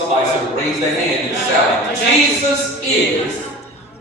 Somebody should raise their hand and shout, Jesus is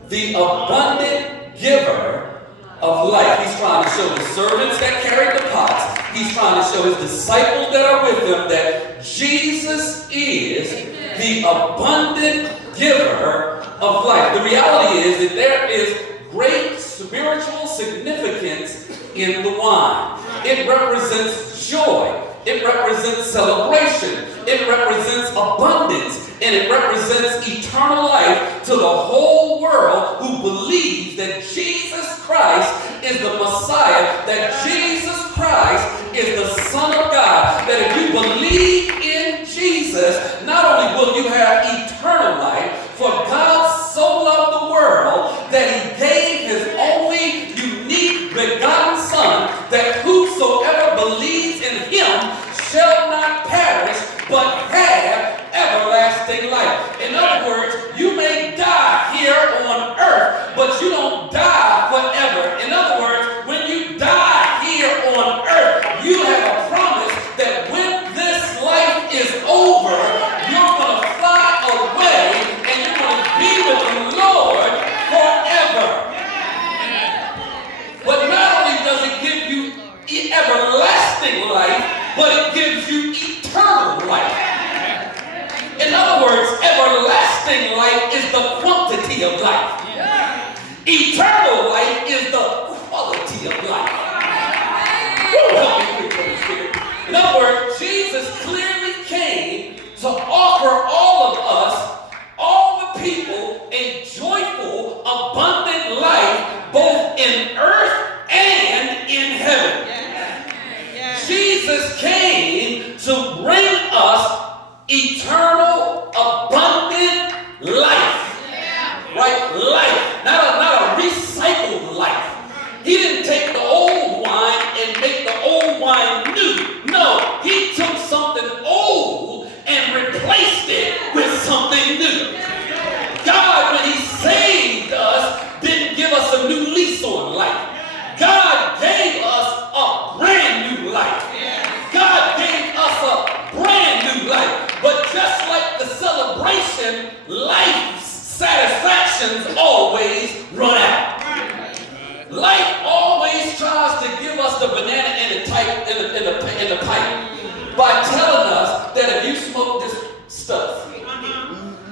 the abundant giver of life. He's trying to show the servants that carried the pots. He's trying to show his disciples that are with him that Jesus is the abundant giver of life. The reality is that there is great spiritual significance in the wine. It represents joy. It represents celebration. It represents abundance. And it represents eternal life to the whole world who believes that Jesus Christ is the Messiah, that Jesus Christ is the Son of God, that if you believe in Jesus, not only will you have eternal life, for God so loved the world that he gave his only unique begotten Son, that whosoever believes in him shall not perish, but have everlasting life. In other words, you may die here on earth, but you don't die forever. In other words, when you die here on earth, you have a promise that when this life is over, you're going to fly away and you're going to be with the Lord forever. But not only does it give you everlasting life, but it gives you eternal life. In other words, everlasting life is the quantity of life. Eternal life is the quality of life. Help me, Holy Spirit. In other words, Jesus clearly came to offer all of us, all the people, a joyful, abundant life, both in earth and in heaven. Jesus came to bring us eternal, abundant life. Right? Life. Not a recycled life. He didn't take the old wine and make the old wine new. No, he took something old and replaced it with something new. God, when he saved us, didn't give us a new lease on life. God gave us a brand new life. God gave us a brand new life. But just like the celebration, life's satisfactions always run out. Life always tries to give us the banana in the pipe by telling us that if you smoke this stuff,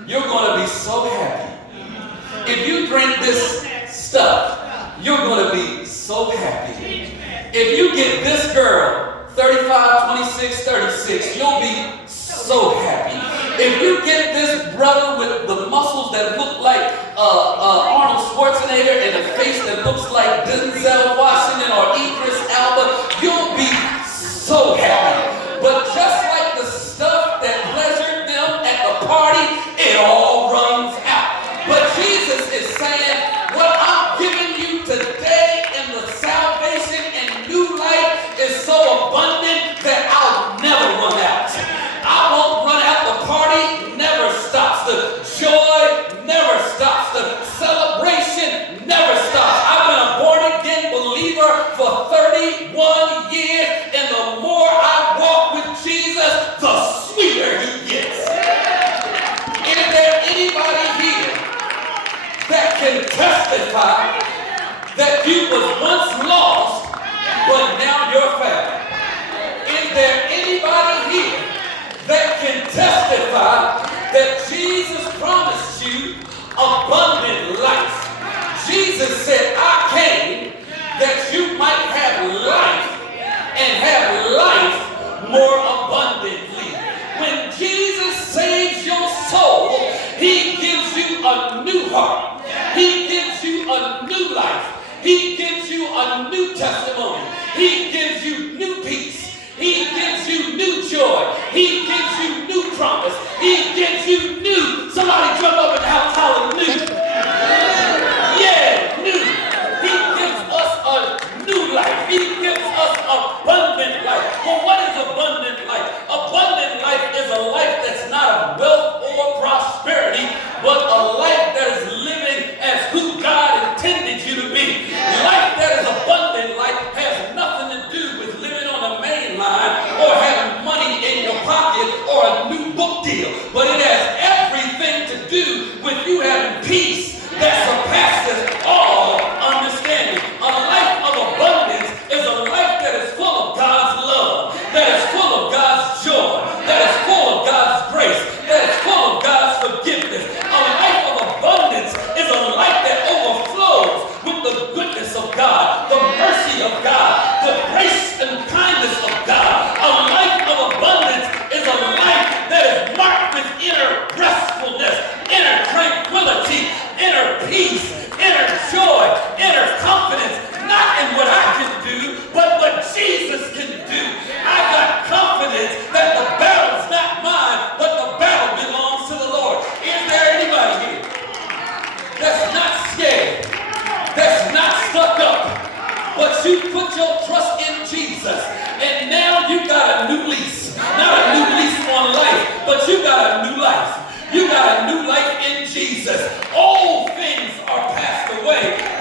you're going to be so happy. If you drink this stuff, you're going to be so happy. If you get this girl, 35, 26, 36, you'll be so happy. If you get this brother with the muscles that look like Arnold Schwarzenegger and a face that looks like Denzel Washington or Idris Elba, you'll be so happy. But just like the stuff that pleasured them at the party, it all runs out. But Jesus is saying, what I'm giving you today in the salvation and new life is so abundant that I'll never run out. I won't run out. The party never stops. The joy never stops. The celebration never stops. I've been a born-again believer for 31 years, and the more I walk with Jesus, the sweeter he gets. Is there anybody here that can testify that you was once lost, but now you're found? Is there anybody here that can testify that Jesus promised you abundant life? Jesus said, I came that you might have life and have life more abundantly. When Jesus saves your soul, he gives you a new heart. He gives you a new life. He gives you a new testimony. He gives you new peace. He gives you new joy. He gives you new promise. He gives you new. Somebody jump up and holler new. Yeah, new. He gives us a new life. He gives us abundant life. Well, what is abundant life? Abundant life is a life that's not of wealth or prosperity, but a life that is living as who God intended you to be. Life that is abundant life has nothing to do with living on a main line or having money in your pocket or a new book deal, but it has do with you having peace that surpasses all understanding. A life of abundance is a life that is full of God's love, that is full of God's joy, that is full of God's grace, that is full of God's forgiveness. A life of abundance is a life that overflows with the goodness of God, the mercy of God, the grace and kindness of God. A life of abundance is a life that is marked with inner restfulness, inner tranquility, inner peace, inner joy, inner confidence, not in what I can do, but what Jesus can do. I got confidence that the battle's not mine, but the battle belongs to the Lord. Is there anybody here that's not scared, that's not stuck up, but you put your trust in Jesus, and now you got a new lease? Not a new lease on life, but you got a new life. You got a new life in Jesus. Old things are passed away.